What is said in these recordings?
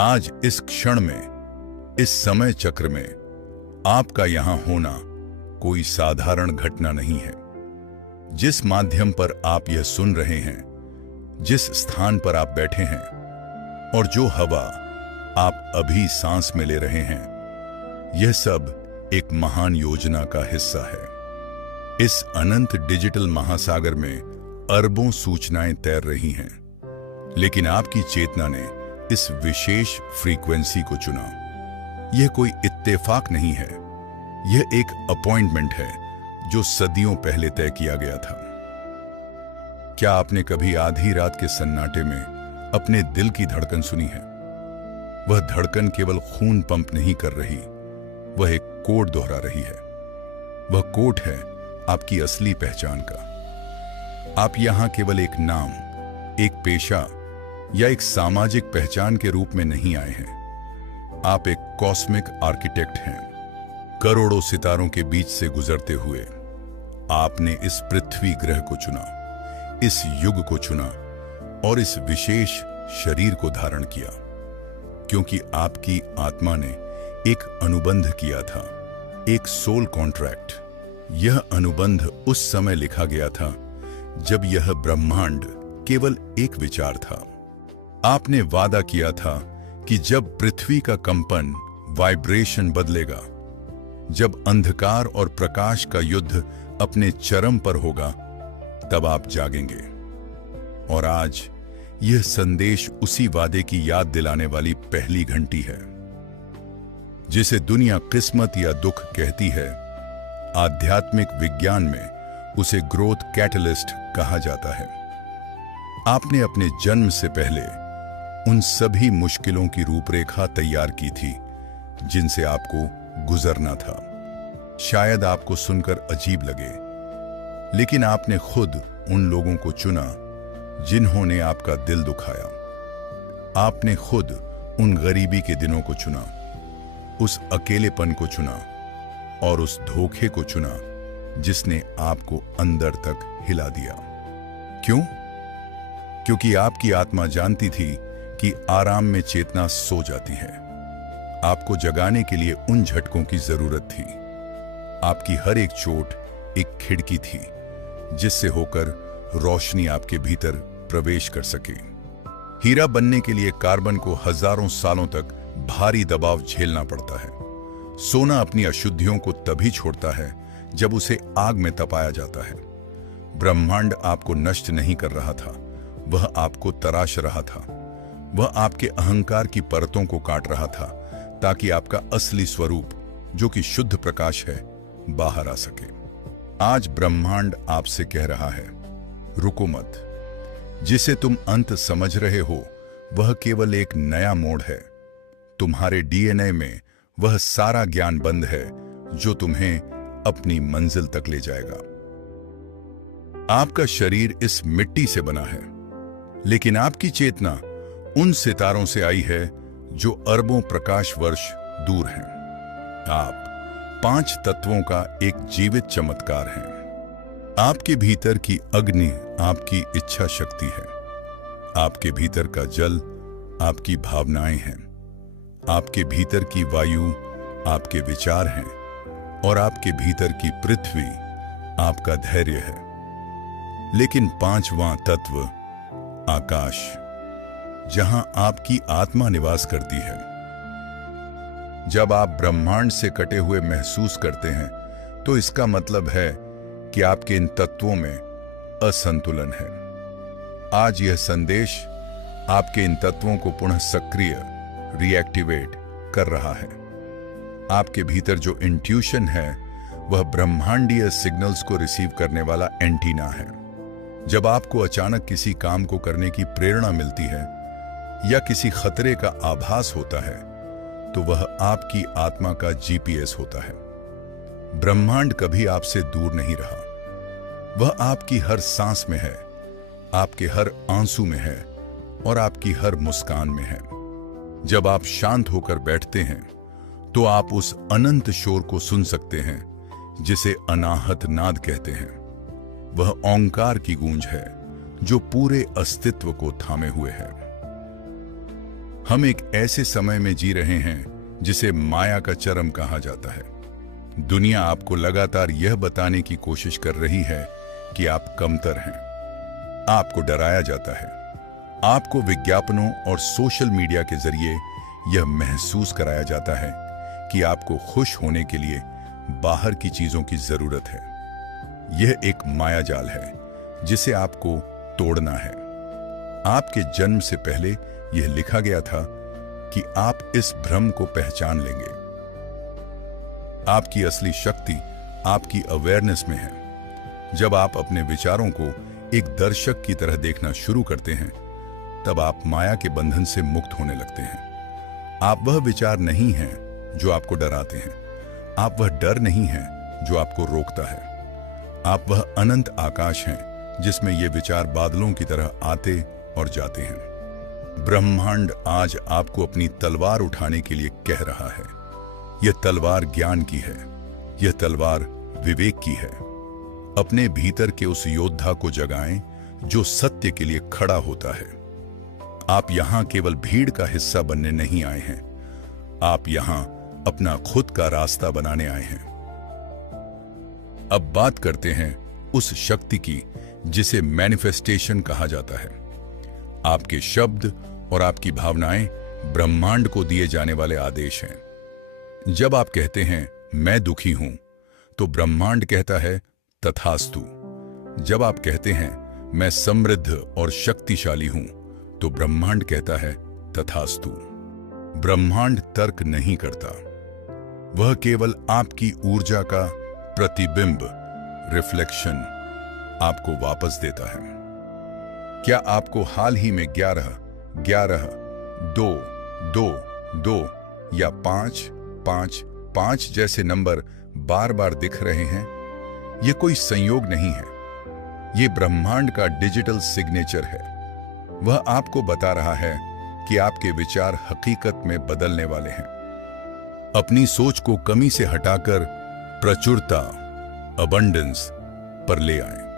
आज इस क्षण में, इस समय चक्र में आपका यहां होना कोई साधारण घटना नहीं है। जिस माध्यम पर आप यह सुन रहे हैं, जिस स्थान पर आप बैठे हैं और जो हवा आप अभी सांस में ले रहे हैं, यह सब एक महान योजना का हिस्सा है। इस अनंत डिजिटल महासागर में अरबों सूचनाएं तैर रही हैं, लेकिन आपकी चेतना ने इस विशेष फ्रीक्वेंसी को चुना। यह कोई इत्तेफाक नहीं है, यह एक अपॉइंटमेंट है जो सदियों पहले तय किया गया था। क्या आपने कभी आधी रात के सन्नाटे में अपने दिल की धड़कन सुनी है? वह धड़कन केवल खून पंप नहीं कर रही, वह एक कोड दोहरा रही है। वह कोड है आपकी असली पहचान का। आप यहां केवल एक नाम, एक पेशा या एक सामाजिक पहचान के रूप में नहीं आए हैं। आप एक कॉस्मिक आर्किटेक्ट हैं। करोड़ों सितारों के बीच से गुजरते हुए आपने इस पृथ्वी ग्रह को चुना, इस युग को चुना और इस विशेष शरीर को धारण किया, क्योंकि आपकी आत्मा ने एक अनुबंध किया था, एक सोल कॉन्ट्रैक्ट। यह अनुबंध उस समय लिखा गया था जब यह ब्रह्मांड केवल एक विचार था। आपने वादा किया था कि जब पृथ्वी का कंपन, वाइब्रेशन बदलेगा, जब अंधकार और प्रकाश का युद्ध अपने चरम पर होगा, तब आप जागेंगे। और आज यह संदेश उसी वादे की याद दिलाने वाली पहली घंटी है। जिसे दुनिया किस्मत या दुख कहती है, आध्यात्मिक विज्ञान में उसे ग्रोथ कैटलिस्ट कहा जाता है। आपने अपने जन्म से पहले उन सभी मुश्किलों की रूपरेखा तैयार की थी जिनसे आपको गुजरना था। शायद आपको सुनकर अजीब लगे, लेकिन आपने खुद उन लोगों को चुना जिन्होंने आपका दिल दुखाया। आपने खुद उन गरीबी के दिनों को चुना, उस अकेलेपन को चुना और उस धोखे को चुना जिसने आपको अंदर तक हिला दिया। क्यों? क्योंकि आपकी आत्मा जानती थी कि आराम में चेतना सो जाती है। आपको जगाने के लिए उन झटकों की जरूरत थी। आपकी हर एक चोट एक खिड़की थी जिससे होकर रोशनी आपके भीतर प्रवेश कर सके। हीरा बनने के लिए कार्बन को हजारों सालों तक भारी दबाव झेलना पड़ता है। सोना अपनी अशुद्धियों को तभी छोड़ता है जब उसे आग में तपाया जाता है। ब्रह्मांड आपको नष्ट नहीं कर रहा था, वह आपको तराश रहा था। वह आपके अहंकार की परतों को काट रहा था ताकि आपका असली स्वरूप, जो कि शुद्ध प्रकाश है, बाहर आ सके। आज ब्रह्मांड आपसे कह रहा है, रुको मत। जिसे तुम अंत समझ रहे हो वह केवल एक नया मोड़ है। तुम्हारे डीएनए में वह सारा ज्ञान बंद है जो तुम्हें अपनी मंजिल तक ले जाएगा। आपका शरीर इस मिट्टी से बना है, लेकिन आपकी चेतना उन सितारों से आई है जो अरबों प्रकाश वर्ष दूर हैं। आप 5 तत्वों का एक जीवित चमत्कार हैं। आपके भीतर की अग्नि आपकी इच्छा शक्ति है। आपके भीतर का जल आपकी भावनाएं हैं। आपके भीतर की वायु आपके विचार हैं और आपके भीतर की पृथ्वी आपका धैर्य है। लेकिन 5वां तत्व, आकाश, जहां आपकी आत्मा निवास करती है। जब आप ब्रह्मांड से कटे हुए महसूस करते हैं, तो इसका मतलब है कि आपके इन तत्वों में असंतुलन है। आज यह संदेश आपके इन तत्वों को पुनः सक्रिय, रिएक्टिवेट कर रहा है। आपके भीतर जो इंट्यूशन है, वह ब्रह्मांडीय सिग्नल्स को रिसीव करने वाला एंटीना है। जब आपको अचानक किसी काम को करने की प्रेरणा मिलती है या किसी खतरे का आभास होता है, तो वह आपकी आत्मा का जीपीएस होता है। ब्रह्मांड कभी आपसे दूर नहीं रहा। वह आपकी हर सांस में है, आपके हर आंसू में है और आपकी हर मुस्कान में है। जब आप शांत होकर बैठते हैं, तो आप उस अनंत शोर को सुन सकते हैं जिसे अनाहत नाद कहते हैं। वह ओंकार की गूंज है जो पूरे अस्तित्व को थामे हुए है। हम एक ऐसे समय में जी रहे हैं जिसे माया का चरम कहा जाता है। दुनिया आपको लगातार यह बताने की कोशिश कर रही है कि आप कमतर हैं। आपको डराया जाता है। आपको विज्ञापनों और सोशल मीडिया के जरिए यह महसूस कराया जाता है कि आपको खुश होने के लिए बाहर की चीजों की जरूरत है। यह एक मायाजाल है जिसे आपको तोड़ना है। आपके जन्म से पहले यह लिखा गया था कि आप इस भ्रम को पहचान लेंगे। आपकी असली शक्ति आपकी अवेयरनेस में है। जब आप अपने विचारों को एक दर्शक की तरह देखना शुरू करते हैं, तब आप माया के बंधन से मुक्त होने लगते हैं। आप वह विचार नहीं हैं जो आपको डराते हैं। आप वह डर नहीं हैं जो आपको रोकता है। आप वह अनंत आकाश हैं जिसमें ये विचार बादलों की तरह आते और जाते हैं। ब्रह्मांड आज आपको अपनी तलवार उठाने के लिए कह रहा है। यह तलवार ज्ञान की है। यह तलवार विवेक की है। अपने भीतर के उस योद्धा को जगाएं जो सत्य के लिए खड़ा होता है। आप यहां केवल भीड़ का हिस्सा बनने नहीं आए हैं। आप यहां अपना खुद का रास्ता बनाने आए हैं। अब बात करते हैं उस शक्ति की जिसे मैनिफेस्टेशन कहा जाता है। आपके शब्द और आपकी भावनाएं ब्रह्मांड को दिए जाने वाले आदेश हैं। जब आप कहते हैं मैं दुखी हूं, तो ब्रह्मांड कहता है तथास्तु। जब आप कहते हैं मैं समृद्ध और शक्तिशाली हूं, तो ब्रह्मांड कहता है तथास्तु। ब्रह्मांड तर्क नहीं करता। वह केवल आपकी ऊर्जा का प्रतिबिंब, रिफ्लेक्शन, आपको वापस देता है। क्या आपको हाल ही में 11, 11, 2, 2, 2 या 5, 5, 5 जैसे नंबर बार बार दिख रहे हैं? यह कोई संयोग नहीं है। यह ब्रह्मांड का डिजिटल सिग्नेचर है। वह आपको बता रहा है कि आपके विचार हकीकत में बदलने वाले हैं। अपनी सोच को कमी से हटाकर प्रचुरता, अबंडेंस पर ले आएं।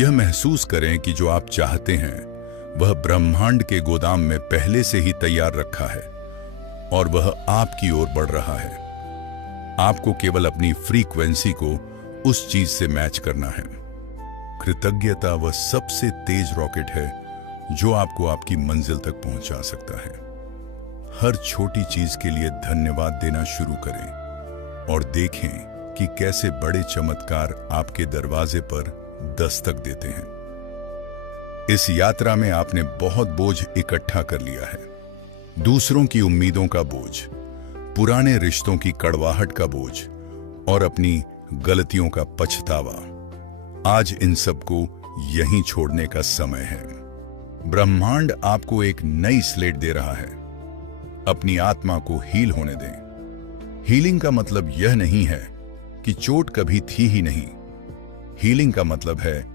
यह महसूस करें कि जो आप चाहते हैं वह ब्रह्मांड के गोदाम में पहले से ही तैयार रखा है और वह आपकी ओर बढ़ रहा है। आपको केवल अपनी फ्रीक्वेंसी को उस चीज से मैच करना है। कृतज्ञता वह सबसे तेज रॉकेट है जो आपको आपकी मंजिल तक पहुंचा सकता है। हर छोटी चीज के लिए धन्यवाद देना शुरू करें और देखें कि कैसे बड़े चमत्कार आपके दरवाजे पर दस्तक देते हैं। इस यात्रा में आपने बहुत बोझ इकट्ठा कर लिया है। दूसरों की उम्मीदों का बोझ, पुराने रिश्तों की कड़वाहट का बोझ और अपनी गलतियों का पछतावा। आज इन सबको यहीं छोड़ने का समय है। ब्रह्मांड आपको एक नई स्लेट दे रहा है। अपनी आत्मा को हील होने दें। हीलिंग का मतलब यह नहीं है कि चोट कभी थी ही नहीं। हीलिंग का मतलब है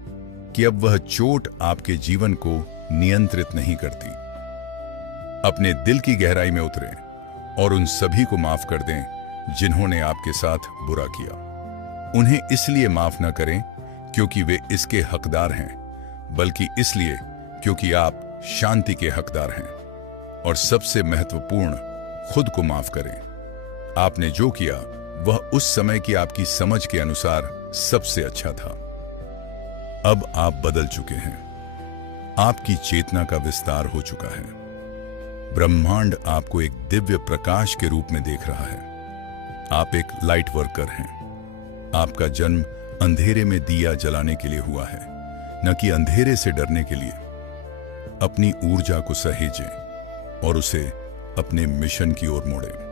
कि अब वह चोट आपके जीवन को नियंत्रित नहीं करती। अपने दिल की गहराई में उतरें और उन सभी को माफ कर दें जिन्होंने आपके साथ बुरा किया। उन्हें इसलिए माफ न करें क्योंकि वे इसके हकदार हैं, बल्कि इसलिए क्योंकि आप शांति के हकदार हैं। और सबसे महत्वपूर्ण, खुद को माफ करें। आपने जो किया वह उस समय की आपकी समझ के अनुसार सबसे अच्छा था। अब आप बदल चुके हैं। आपकी चेतना का विस्तार हो चुका है। ब्रह्मांड आपको एक दिव्य प्रकाश के रूप में देख रहा है। आप एक लाइट वर्कर हैं। आपका जन्म अंधेरे में दिया जलाने के लिए हुआ है, न कि अंधेरे से डरने के लिए। अपनी ऊर्जा को सहेजें और उसे अपने मिशन की ओर मोड़ें।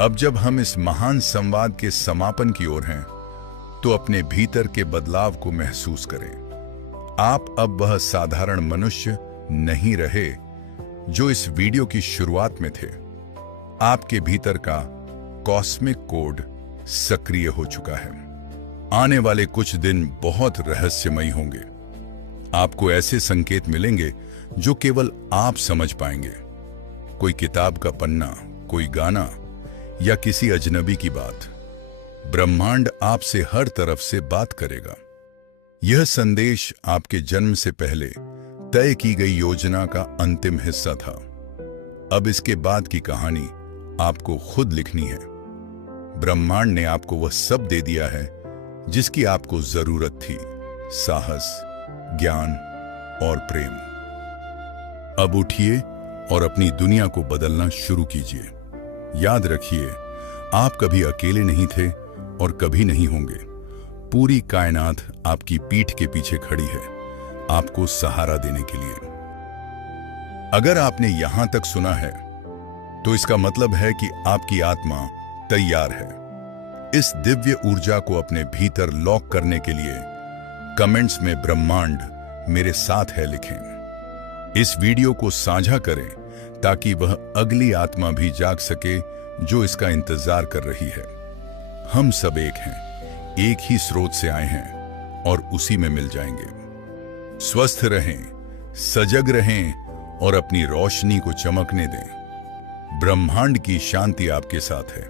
अब जब हम इस महान संवाद के समापन की ओर हैं, तो अपने भीतर के बदलाव को महसूस करें। आप अब वह साधारण मनुष्य नहीं रहे जो इस वीडियो की शुरुआत में थे। आपके भीतर का कॉस्मिक कोड सक्रिय हो चुका है। आने वाले कुछ दिन बहुत रहस्यमयी होंगे। आपको ऐसे संकेत मिलेंगे जो केवल आप समझ पाएंगे। कोई किताब का पन्ना, कोई गाना या किसी अजनबी की बात। ब्रह्मांड आपसे हर तरफ से बात करेगा। यह संदेश आपके जन्म से पहले तय की गई योजना का अंतिम हिस्सा था। अब इसके बाद की कहानी आपको खुद लिखनी है। ब्रह्मांड ने आपको वह सब दे दिया है जिसकी आपको जरूरत थी, साहस, ज्ञान और प्रेम। अब उठिए और अपनी दुनिया को बदलना शुरू कीजिए। याद रखिए, आप कभी अकेले नहीं थे और कभी नहीं होंगे। पूरी कायनात आपकी पीठ के पीछे खड़ी है, आपको सहारा देने के लिए। अगर आपने यहां तक सुना है तो इसका मतलब है कि आपकी आत्मा तैयार है। इस दिव्य ऊर्जा को अपने भीतर लॉक करने के लिए कमेंट्स में ब्रह्मांड मेरे साथ है लिखें। इस वीडियो को साझा करें ताकि वह अगली आत्मा भी जाग सके जो इसका इंतजार कर रही है। हम सब एक हैं, एक ही स्रोत से आए हैं और उसी में मिल जाएंगे। स्वस्थ रहें, सजग रहें और अपनी रोशनी को चमकने दें। ब्रह्मांड की शांति आपके साथ है।